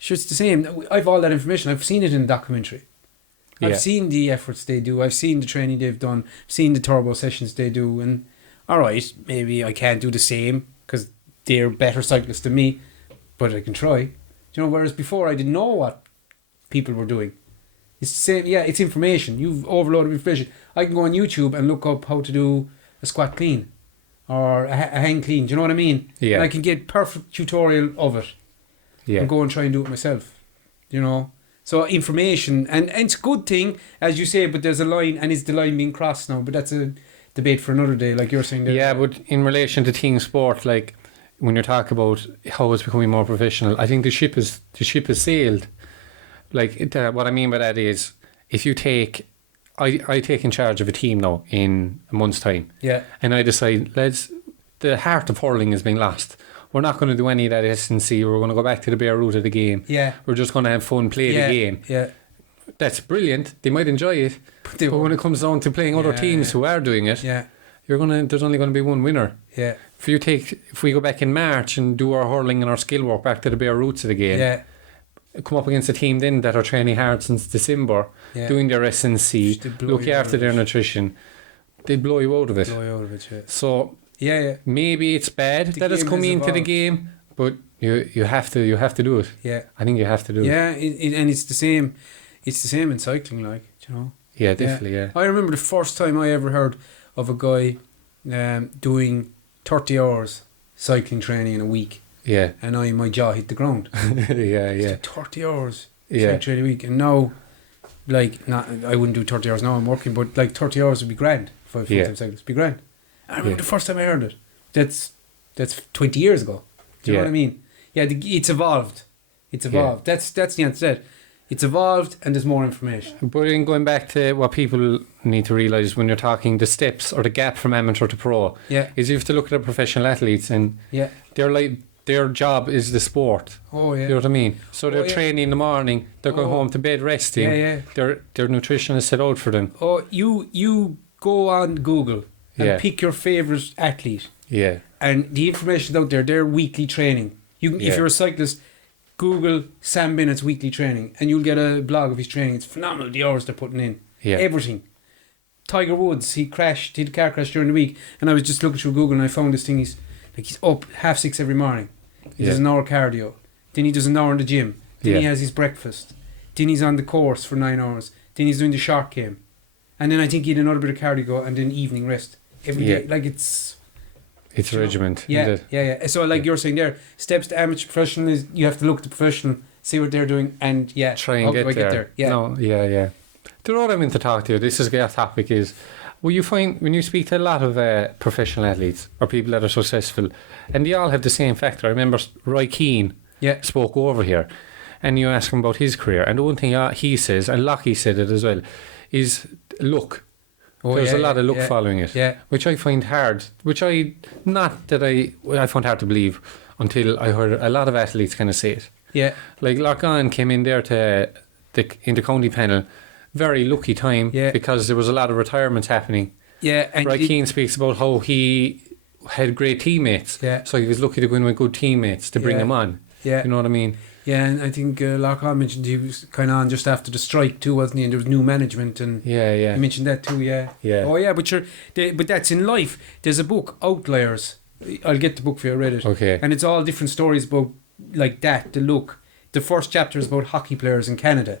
Sure, it's the same. I've all that information. I've seen it in the documentary. I've seen the efforts they do. I've seen the training they've done. I've seen the turbo sessions they do. And all right, maybe I can't do the same because they're better cyclists than me, but I can try. You know, whereas before I didn't know what people were doing. It's the same. Yeah, it's information. You've overloaded information. I can go on YouTube and look up how to do a squat clean or a hang clean. Do you know what I mean? Yeah. And I can get perfect tutorial of it. Yeah. And go and try and do it myself. You know. So information, and it's a good thing, as you say, but there's a line, and is the line being crossed now? But that's a debate for another day, like you're saying there. Yeah, but in relation to team sport, like when you're talking about how it's becoming more professional, I think the ship has sailed. Like what I mean by that is, if you take, I take in charge of a team now in a month's time. Yeah. And I decide, the heart of hurling is being lost. we're not going to do any of that S&C. We're going to go back to the bare root of the game. Yeah. We're just going to have fun, play the game. Yeah. That's brilliant. They might enjoy it. But when it comes down to playing other teams who are doing it, there's only going to be one winner. Yeah. If we go back in March and do our hurling and our skill work back to the bare roots of the game, come up against a team then that are training hard since December, doing their S&C, look after their nutrition, they blow you out of it. So maybe it's bad that it's coming into the game, but you have to do it. Yeah, I think you have to do it. Yeah, and it's the same. It's the same in cycling, like, you know. Yeah, definitely. Yeah. I remember the first time I ever heard of a guy doing 30 hours cycling training in a week. Yeah. And my jaw hit the ground. Yeah. 30 hours cycling training a week, and now, like, I wouldn't do 30 hours now. I'm working, but like 30 hours would be grand. For full-time cyclists, be grand. I remember the first time I heard it. That's 20 years ago. Do you know what I mean? Yeah, it's evolved. It's evolved. That's the answer to that. It's evolved, and there's more information. But in going back to what people need to realise when you're talking the steps or the gap from amateur to pro, is you have to look at the professional athletes, and they're like, their job is the sport. Oh yeah. You know what I mean? So they're training in the morning, they're going home to bed resting. Yeah. Their nutrition is set out for them. Oh, you go on Google and pick your favourite athlete. Yeah. And the information's out there, their weekly training. If you're a cyclist, Google Sam Bennett's weekly training and you'll get a blog of his training. It's phenomenal, the hours they're putting in. Yeah. Everything. Tiger Woods, he had a car crash during the week, and I was just looking through Google and I found this thing. He's up 6:30 every morning. He does an hour cardio. Then he does an hour in the gym. Then he has his breakfast. Then he's on the course for 9 hours. Then he's doing the shark game. And then I think he had another bit of cardio and then evening rest every day. Like it's a regiment. Yeah. So like you're saying there, steps to amateur professional is you have to look at the professional, see what they're doing, and try and get there. Yeah. No, yeah. The road I'm in to talk to you, this is a topic is, will you find when you speak to a lot of professional athletes or people that are successful, and they all have the same factor. I remember Roy Keane spoke over here, and you ask him about his career, and the one thing he says, and Lockie said it as well, is luck. There's a lot of luck following it, which I find hard. I found hard to believe until I heard a lot of athletes kind of say it. Yeah, like Loughlin came in there to in the county panel, very lucky time because there was a lot of retirements happening. Yeah, and Roy Keane speaks about how he had great teammates. Yeah, so he was lucky to go in with good teammates to bring him on. Yeah, you know what I mean. Yeah, and I think Loughlin mentioned he was kind of on just after the strike too, wasn't he? And there was new management, and he mentioned that too. Yeah. Oh yeah, but that's in life. There's a book, Outliers. I'll get the book for you. I read it. Okay. And it's all different stories about like that. The look. The first chapter is about hockey players in Canada.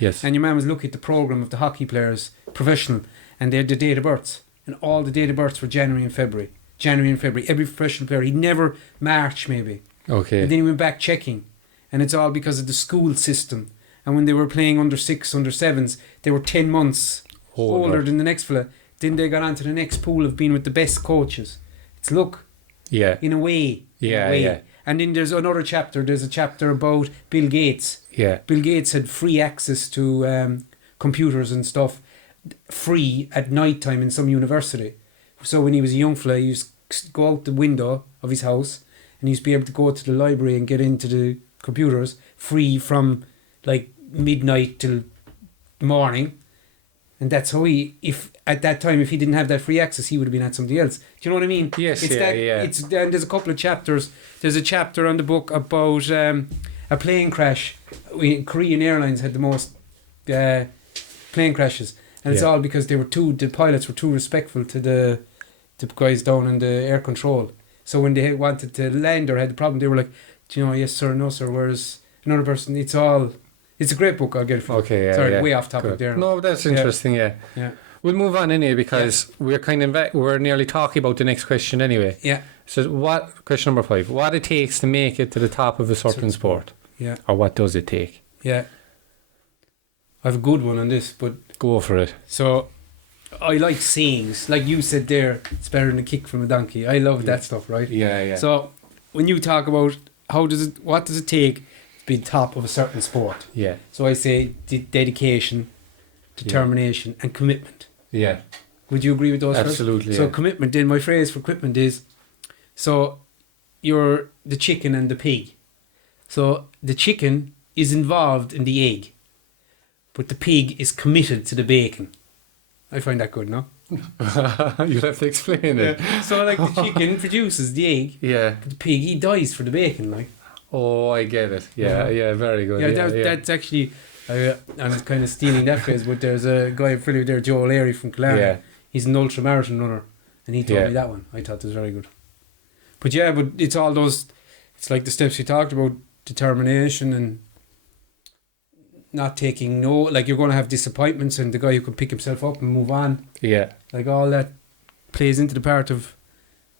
Yes. And your man was looking at the program of the hockey players, professional, and they had the date of births, and all the date of births were January and February. Every professional player. He never March maybe. Okay. And then he went back checking. And it's all because of the school system. And when they were playing under 6, under 7s, they were 10 months older than the next fella. Then they got on to the next pool of being with the best coaches. It's luck. Yeah. In a way. Yeah. And then there's another chapter. There's a chapter about Bill Gates. Yeah. Bill Gates had free access to computers and stuff, free at night time in some university. So when he was a young fella, he used to go out the window of his house and he used to be able to go to the library and get into the computers free from like midnight till morning. And that's how if at that time if he didn't have that free access, he would have been at something else. Do you know what I mean? Yes. And there's a couple of chapters. There's a chapter on the book about a plane crash. Korean Airlines had the most plane crashes, and it's all because the pilots were too respectful to the guys down in the air control. So when they wanted to land or had the problem, they were like, do you know, yes sir, no sir. Whereas another person, it's a great book. I'll get it for you. Okay, sorry, way off topic there. No, that's interesting. Yeah. We'll move on anyway because we're kind of we're nearly talking about the next question anyway. Yeah. So question number 5? What it takes to make it to the top of a certain sport? Yeah. Or what does it take? Yeah. I have a good one on this, but go for it. So I like sayings, like you said there. It's better than a kick from a donkey. I love that stuff, right? Yeah. So when you talk about what does it take to be top of a certain sport? Yeah. So I say dedication, determination, and commitment. Yeah. Would you agree with those? Absolutely. So commitment. Then my phrase for commitment is, so you're the chicken and the pig. So the chicken is involved in the egg, but the pig is committed to the bacon. I find that good, no? You'll have to explain it. So like the chicken produces the egg, but the pig, he dies for the bacon, like. Oh, I get it. Yeah, very good. That's actually, I'm kind of stealing that phrase, but there's a guy familiar there, Joe O'Leary from Killarney. Yeah. He's an ultramarathon runner, and he told me that one. I thought it was very good. But it's all those, it's like the steps you talked about, determination and not taking no, like you're going to have disappointments, and the guy who can pick himself up and move on. Yeah. Like all that plays into the part of,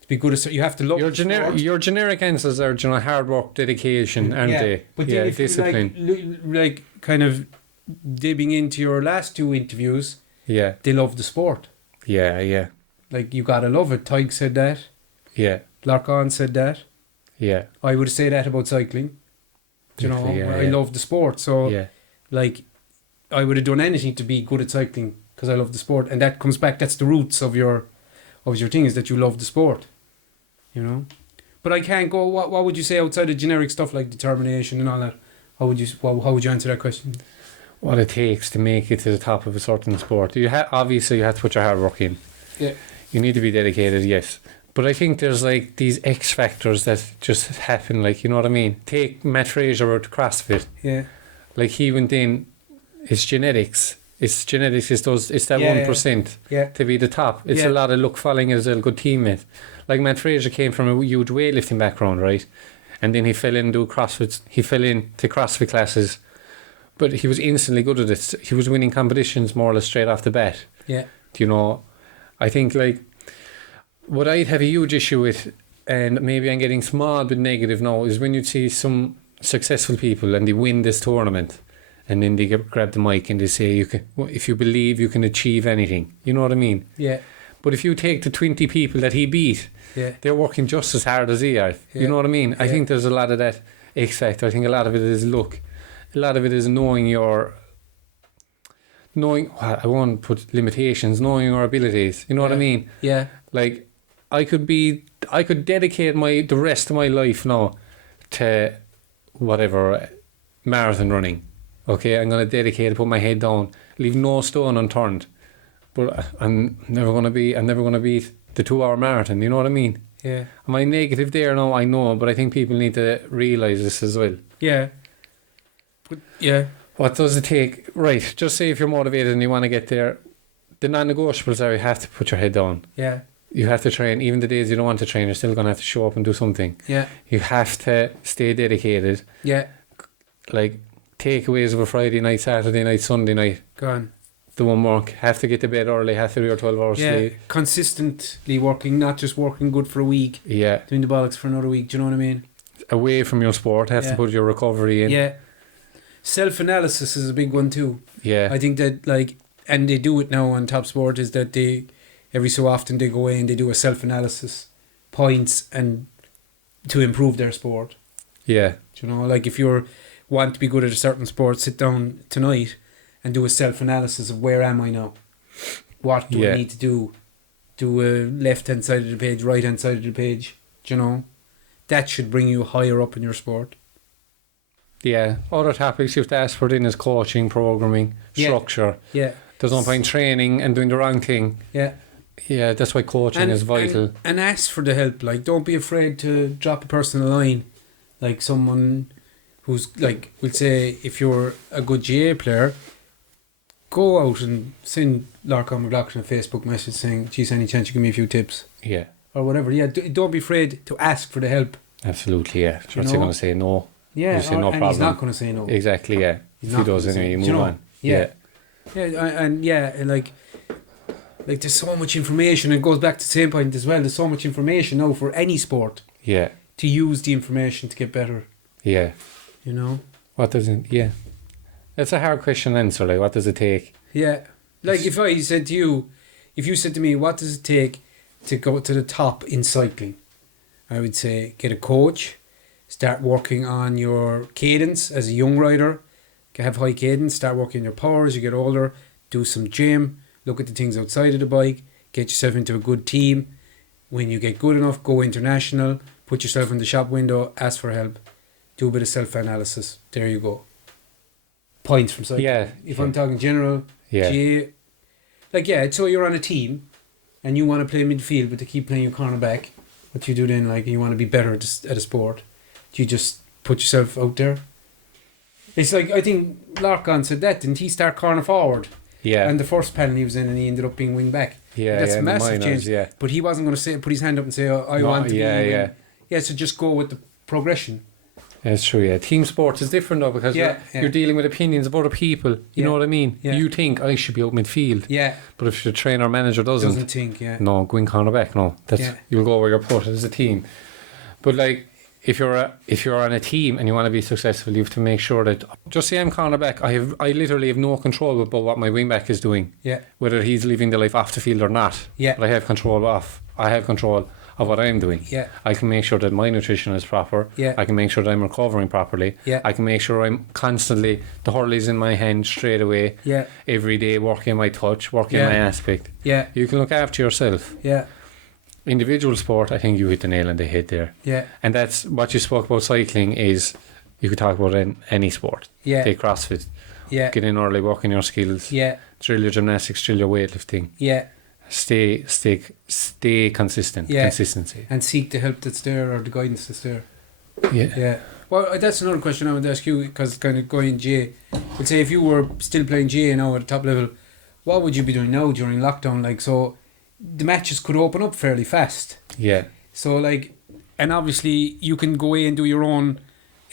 to be good at, you have to love your generic answers are, hard work, dedication, aren't they? But then if discipline. like kind of dipping into your last two interviews, they love the sport. Yeah. Like, you gotta love it. Tig said that. Yeah. Larkin said that. Yeah. I would say that about cycling. I love the sport. So, like, I would have done anything to be good at cycling because I love the sport. And that comes back, that's the roots of your thing, is that you love the sport. But I can't go, what would you say outside of generic stuff like determination and all that? How would you answer that question? What it takes to make it to the top of a certain sport. Obviously you have to put your hard work in. Yeah. You need to be dedicated, yes. But I think there's like these X factors that just happen, like, you know what I mean? Take Matt Fraser out to CrossFit. Yeah. Like, he went in, it's genetics. It's that 1% to be the top. It's a lot of luck falling as a good teammate. Like, Matt Fraser came from a huge weightlifting background, right? And then he fell into CrossFit. He fell into CrossFit classes, but he was instantly good at it. He was winning competitions more or less straight off the bat. Yeah. I think, like, what I'd have a huge issue with, and maybe I'm getting small but negative now, is when you see some successful people and they win this tournament, and then they grab the mic and they say, if you believe, you can achieve anything. You know what I mean? Yeah. But if you take the 20 people that he beat, they're working just as hard as he are. Yeah. You know what I mean? Yeah. I think there's a lot of that X factor. I think a lot of it is luck. A lot of it is knowing, I won't put limitations, knowing your abilities. You know what I mean? Yeah. Like, I could dedicate the rest of my life now to whatever, marathon running. Okay, I'm going to dedicate, put my head down, leave no stone unturned. But I'm never going to beat the 2-hour marathon. You know what I mean? Yeah. Am I negative there? No, I know, but I think people need to realise this as well. Yeah. But, yeah. What does it take? Right, just say if you're motivated and you want to get there, the non-negotiables are you have to put your head down. Yeah. You have to train. Even the days you don't want to train, you're still going to have to show up and do something. Yeah. You have to stay dedicated. Yeah. Like, takeaways of a Friday night, Saturday night, Sunday night. Go on. The one work. Have to get to bed early, have to do your 12 hours sleep. Consistently working, not just working good for a week. Yeah. Doing the bollocks for another week, do you know what I mean? Away from your sport, have to put your recovery in. Yeah. Self-analysis is a big one too. Yeah. I think that, like, and they do it now on Top Sport, is that they, every so often they go away and they do a self-analysis, points, and to improve their sport. Yeah. Do you know, like, if you want to be good at a certain sport, sit down tonight and do a self-analysis of where am I now? What do I need to do? Do a left-hand side of the page, right-hand side of the page. Do you know? That should bring you higher up in your sport. Yeah. Other topics you have to ask for then is coaching, programming, structure. Yeah. There's no point training and doing the wrong thing. Yeah. Yeah, that's why coaching is vital. And ask for the help. Like, don't be afraid to drop a person a line. Like, someone who's, like, we'll say, if you're a good GA player, go out and send Larkin McLaughlin a Facebook message saying, geez, any chance you give me a few tips? Yeah. Or whatever. Yeah, don't be afraid to ask for the help. Absolutely, yeah. What's he going to say? No. Yeah, say no and problem. he's not going to say no. Exactly, yeah. If he does anyway, you move on. Yeah. And like there's so much information. It goes back to the same point as well. There's so much information now for any sport. Yeah. To use the information to get better. Yeah. You know? What does it... Yeah. That's a hard question to answer. Like, what does it take? Yeah. Like, if I said to you... If you said to me, what does it take to go to the top in cycling? I would say, get a coach. Start working on your cadence as a young rider. Have high cadence. Start working your power as you get older. Do some gym. Look at the things outside of the bike. Get yourself into a good team. When you get good enough, go international. put yourself in the shop window, ask for help, do a bit of self-analysis. There you go. Points from cycling. Yeah. If I'm talking general, GA, so you're on a team and you want to play midfield, but they keep playing you cornerback. What do you do then? Like, you want to be better at a sport. Do you just put yourself out there? It's like, I think Larkin said that, didn't he start corner forward? Yeah. And the first panel he was in, and he ended up being wing back. Yeah, that's a massive change. Yeah. But he wasn't going to put his hand up and say, I want to be. Yeah, so just go with the progression. That's true, yeah. Team sports is different though, because you're dealing with opinions of other people. You know what I mean? Yeah. You think I should be out midfield. Yeah. But if the trainer or manager doesn't think, no, go in cornerback, no. You'll go where you're put as a team. But like, if you're on a team and you want to be successful, you have to make sure that, just say I'm cornerback, I literally have no control about what my wingback is doing. Yeah. Whether he's living the life off the field or not. Yeah. But I have control of what I'm doing. Yeah. I can make sure that my nutrition is proper. Yeah. I can make sure that I'm recovering properly. Yeah. I can make sure I'm constantly, the hurl is in my hand straight away. Yeah. Every day, working my touch, working my aspect. Yeah. You can look after yourself. Yeah. Individual sport, I think you hit the nail on the head there. Yeah. And that's what you spoke about. Cycling is, you could talk about any sport. Yeah. Take CrossFit. Yeah. Get in early, work on your skills. Yeah. Drill your gymnastics, drill your weightlifting. Yeah. Stay consistent. Yeah. Consistency. And seek the help that's there, or the guidance that's there. Yeah. Yeah. Well, that's another question I would ask you, because kind of going GA. Let's say if you were still playing GA now at the top level, what would you be doing now during lockdown? Like, so the matches could open up fairly fast. Yeah. So like, and obviously you can go away and do your own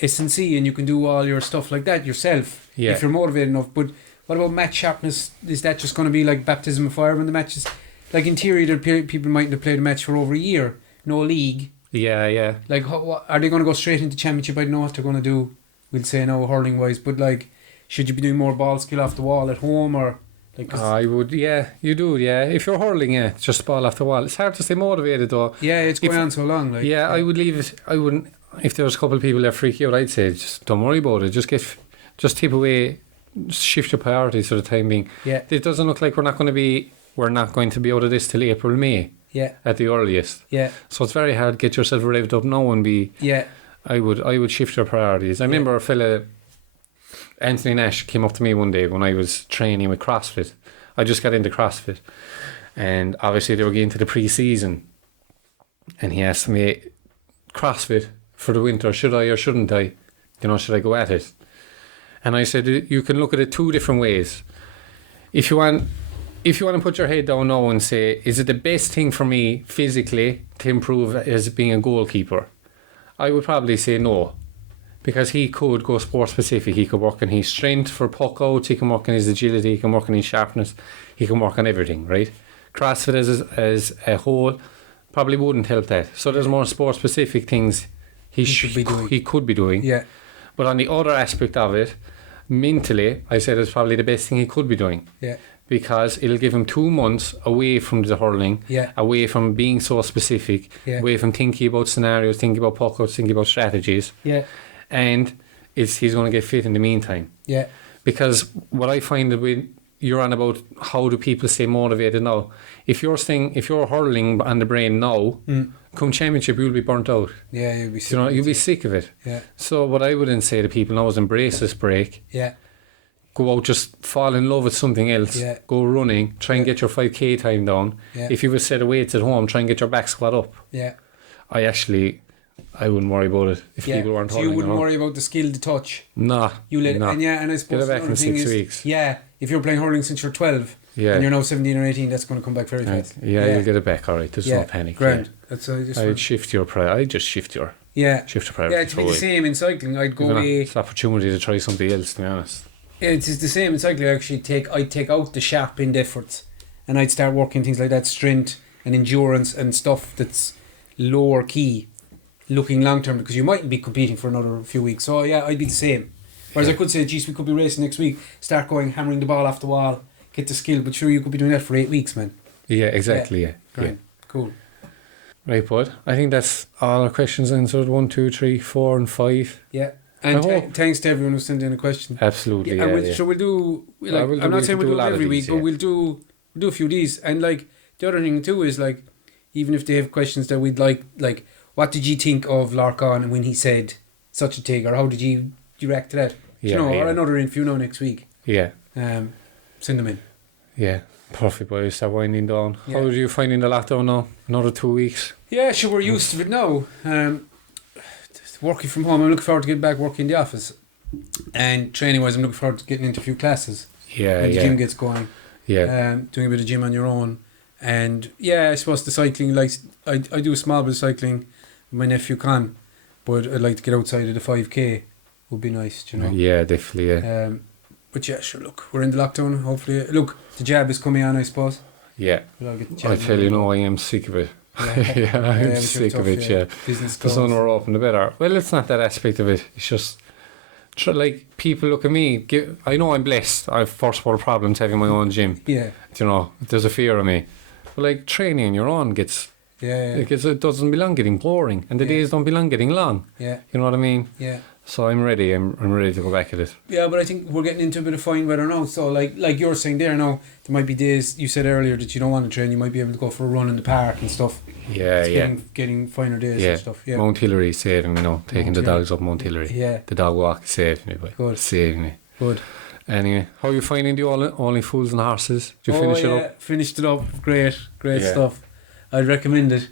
S&C, and you can do all your stuff like that yourself if you're motivated enough. But what about match sharpness? Is that just going to be like baptism of fire when the matches? Like, in theory, people might have played a match for over a year, no league. Yeah, yeah. Like, are they going to go straight into championship? I don't know what they're going to do. We'll say no hurling wise, but like, should you be doing more ball skill off the wall at home, or like? I would, yeah, you do, yeah. If you're hurling, just ball off the wall. It's hard to stay motivated though. Yeah, it's going on so long. Like, I would leave it. I wouldn't. If there was a couple of people that freak you out, I'd say just don't worry about it. Just tip away, shift your priorities for the time being. Yeah, it doesn't look like we're not going to be out of this till April, May. Yeah, at the earliest. Yeah, so it's very hard to get yourself revved up now and be. Yeah, I would shift your priorities. I remember a fella, Anthony Nash, came up to me one day when I was training with CrossFit. I just got into CrossFit, and obviously they were getting to the pre-season, and he asked me, CrossFit for the winter, should I or shouldn't I? Should I go at it? And I said, you can look at it two different ways. If you want to put your head down now and say, is it the best thing for me physically to improve as being a goalkeeper? I would probably say no, because he could go sport specific. He could work on his strength for puck outs, he can work on his agility, he can work on his sharpness, he can work on everything, right? CrossFit as a whole probably wouldn't help that. So there's more sport specific things he could be doing. Yeah. But on the other aspect of it, mentally, I said it's probably the best thing he could be doing. Yeah. Because it'll give him 2 months away from the hurling, away from being so specific, away from thinking about scenarios, thinking about puck outs, thinking about strategies. Yeah. And he's going to get fit in the meantime. Yeah. Because what I find that you're on about how do people stay motivated now. If you're hurling on the brain now, come championship you'll be burnt out. Yeah, you'll be sick. You'll be sick of it. Yeah. So what I would then say to people now is embrace this break. Yeah. Go out, just fall in love with something else. Yeah. Go running, try and get your 5k time down. Yeah. If you have a set of weights at home, try and get your back squat up. Yeah. I wouldn't worry about it if people weren't hurling. So you wouldn't worry about the skill, the touch? Nah. And I suppose get it back in 6 weeks. Yeah, if you're playing hurling since you're 12 and you're now 17 or 18, that's going to come back very fast. Yeah, you'll get it back, alright. There's no panic. Grand. I'd shift your priorities. Shift your priorities. Yeah, it'd be the same in cycling. I'd go away. It's an opportunity to try something else, to be honest. Yeah, it's the same in cycling. I'd take out the sharp end efforts, and I'd start working things like that, strength and endurance and stuff that's lower key, looking long term, because you mightn't be competing for another few weeks. So yeah, I'd be the same. Whereas I could say, geez, we could be racing next week, start going, hammering the ball off the wall, get the skill, but sure, you could be doing that for 8 weeks, man. Yeah, exactly, yeah. Cool. Right, bud. I think that's all our questions answered. 1, 2, 3, 4 and 5. Yeah. And thanks to everyone who sent in a question. Absolutely, So we'll do, I'm not saying we'll do it every week, but we'll do a few of these. And like, the other thing too is like, even if they have questions that we'd like, what did you think of Larkin when he said such a thing, or how did you react to that? Yeah, or another interview now next week. Yeah. Send them in. Yeah. Perfect, boys. Start winding down. Yeah. How are you finding the lockdown now? Another 2 weeks? Yeah, sure, we're used to it now. Working from home, I'm looking forward to getting back working in the office. And training-wise, I'm looking forward to getting into a few classes. Yeah, when the gym gets going. Yeah. Doing a bit of gym on your own. And yeah, I suppose the cycling, like I do a small bit of cycling. My nephew can, but I'd like to get outside of the 5k. Would be nice, you know. Yeah, definitely. Yeah. But yeah, sure. Look, we're in the lockdown. Hopefully, look, the jab is coming on, I suppose. Yeah. I tell you, no, I am sick of it. Yeah, I'm sick of it. Yeah. The sooner we're open, the better. Well, it's not that aspect of it. It's just like people look at me. I know I'm blessed. I have first world problems having my own gym. Yeah. You know, there's a fear of me. But like training on your own gets. Yeah. It doesn't belong getting boring, and the days don't belong getting long. Yeah. You know what I mean? Yeah. So I'm ready. I'm ready to go back at it. Yeah, but I think we're getting into a bit of fine weather now. So like you're saying there now, there might be days you said earlier that you don't want to train. You might be able to go for a run in the park and stuff. Yeah, it's getting finer days and stuff. Yeah. Mount Hillary saving me now. Taking the dogs up Mount Hillary. Yeah. The dog walk is saving me. Good. Saving me. Good. Anyway, how are you finding the Only Fools and Horses? Did you finish it up? Finished it up. Great stuff. I'd recommend it.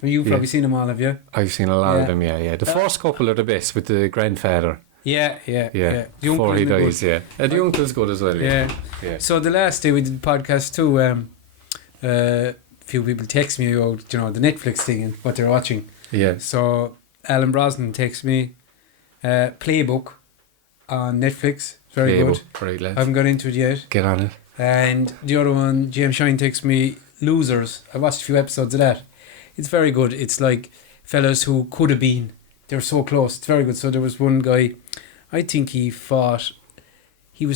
You've probably seen them all, have you? I've seen a lot of them. Yeah. The first couple are the best with the grandfather. Yeah. The before he dies, good. The uncle's good as well. Yeah. So the last day we did the podcast too, few people text me about, the Netflix thing and what they're watching. Yeah. So Alan Brosnan texts me, Playbook on Netflix. Very good. Right, lads. I haven't got into it yet. Get on it. And the other one, James Shine texts me, Losers. I watched a few episodes of that. It's very good. It's like fellas who could have been. They're so close. It's very good. So there was one guy, I think he was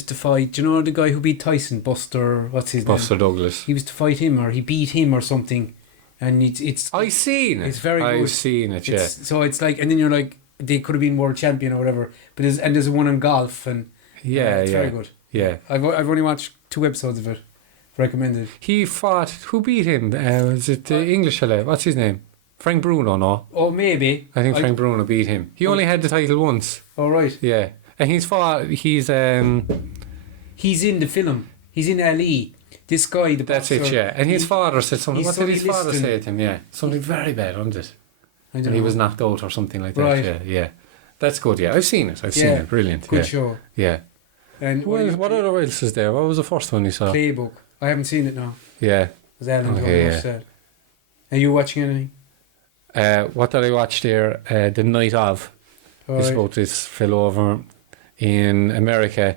to fight, the guy who beat Tyson, Buster, what's his name? Buster Douglas. He was to fight him, or he beat him or something. And it's I've seen it. It's very good. I've seen it, yeah. So it's like, and then you're like, they could have been world champion or whatever. But there's one on golf, and it's very good. Yeah. I've only watched 2 episodes of it. Recommended. He fought, who beat him? Was it the English fella? What's his name? Frank Bruno, no? Oh, maybe. I think Frank Bruno beat him. He only had the title once. Oh, right. Yeah. And he's in the film. He's in Ali. This guy, the That's boxer, it, yeah. And his father said something. What did his father listening. say to him? Yeah. Something very bad, wasn't it? I don't and know. he was knocked out or something like that. Right. Yeah. That's good, yeah. I've seen it. Brilliant. Good show. Yeah. And what other else is there? What was the first one you saw? Playbook. I haven't seen it now. Yeah. Was Alan said. Are you watching anything? What did I watch there? The night of. It's about this fellow over in America,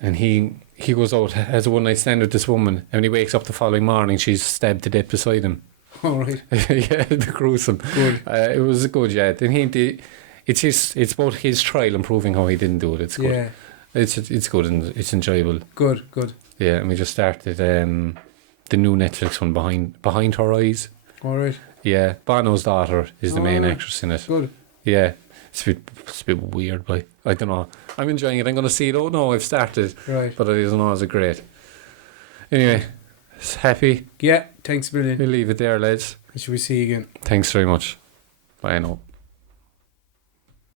and he goes out, has a one night stand with this woman, and when he wakes up the following morning, she's stabbed to death beside him. All right. Yeah, the gruesome. Good. It was good, yeah. And it's about his trial and proving how he didn't do it. It's good. Yeah. It's good and it's enjoyable. Good. Yeah, and we just started the new Netflix one, Behind Her Eyes. All right. Yeah, Bono's daughter is the main actress in it. Good. Yeah, it's a bit weird, but I don't know. I'm enjoying it. I'm going to see it. Oh no, I've started. Right. But I don't know, is it great? Anyway, happy. Yeah, thanks a million. We'll leave it there, lads. Shall we see you again? Thanks very much. Bye now.